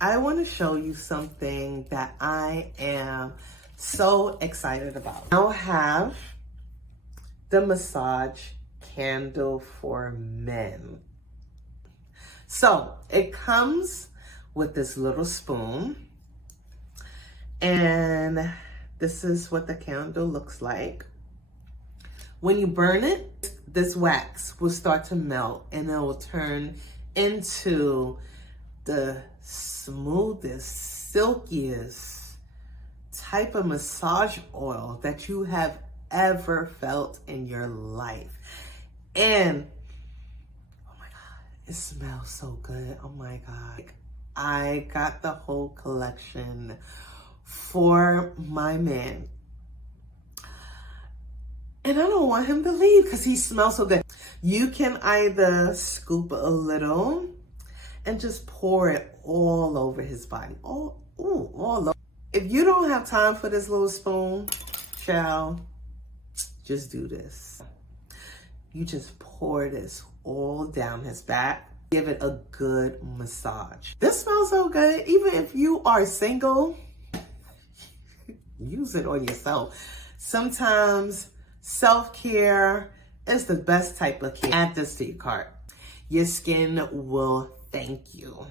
I want to show you something that I am so excited about. I now have the massage candle for men. So it comes with this little spoon, and this is what the candle looks like. When you burn it, this wax will start to melt and it will turn into the smoothest, silkiest type of massage oil that you have ever felt in your life. And oh my God, it smells so good. Oh my God. I got the whole collection for my man. And I don't want him to leave because he smells so good. You can either scoop a little and just pour it all over his body. All over. If you don't have time for this little spoon, child, just do this. You just pour this all down his back. Give it a good massage. This smells so good. Even if you are single, use it on yourself. Sometimes self-care is the best type of care. Add this to your cart. Your skin will thank you.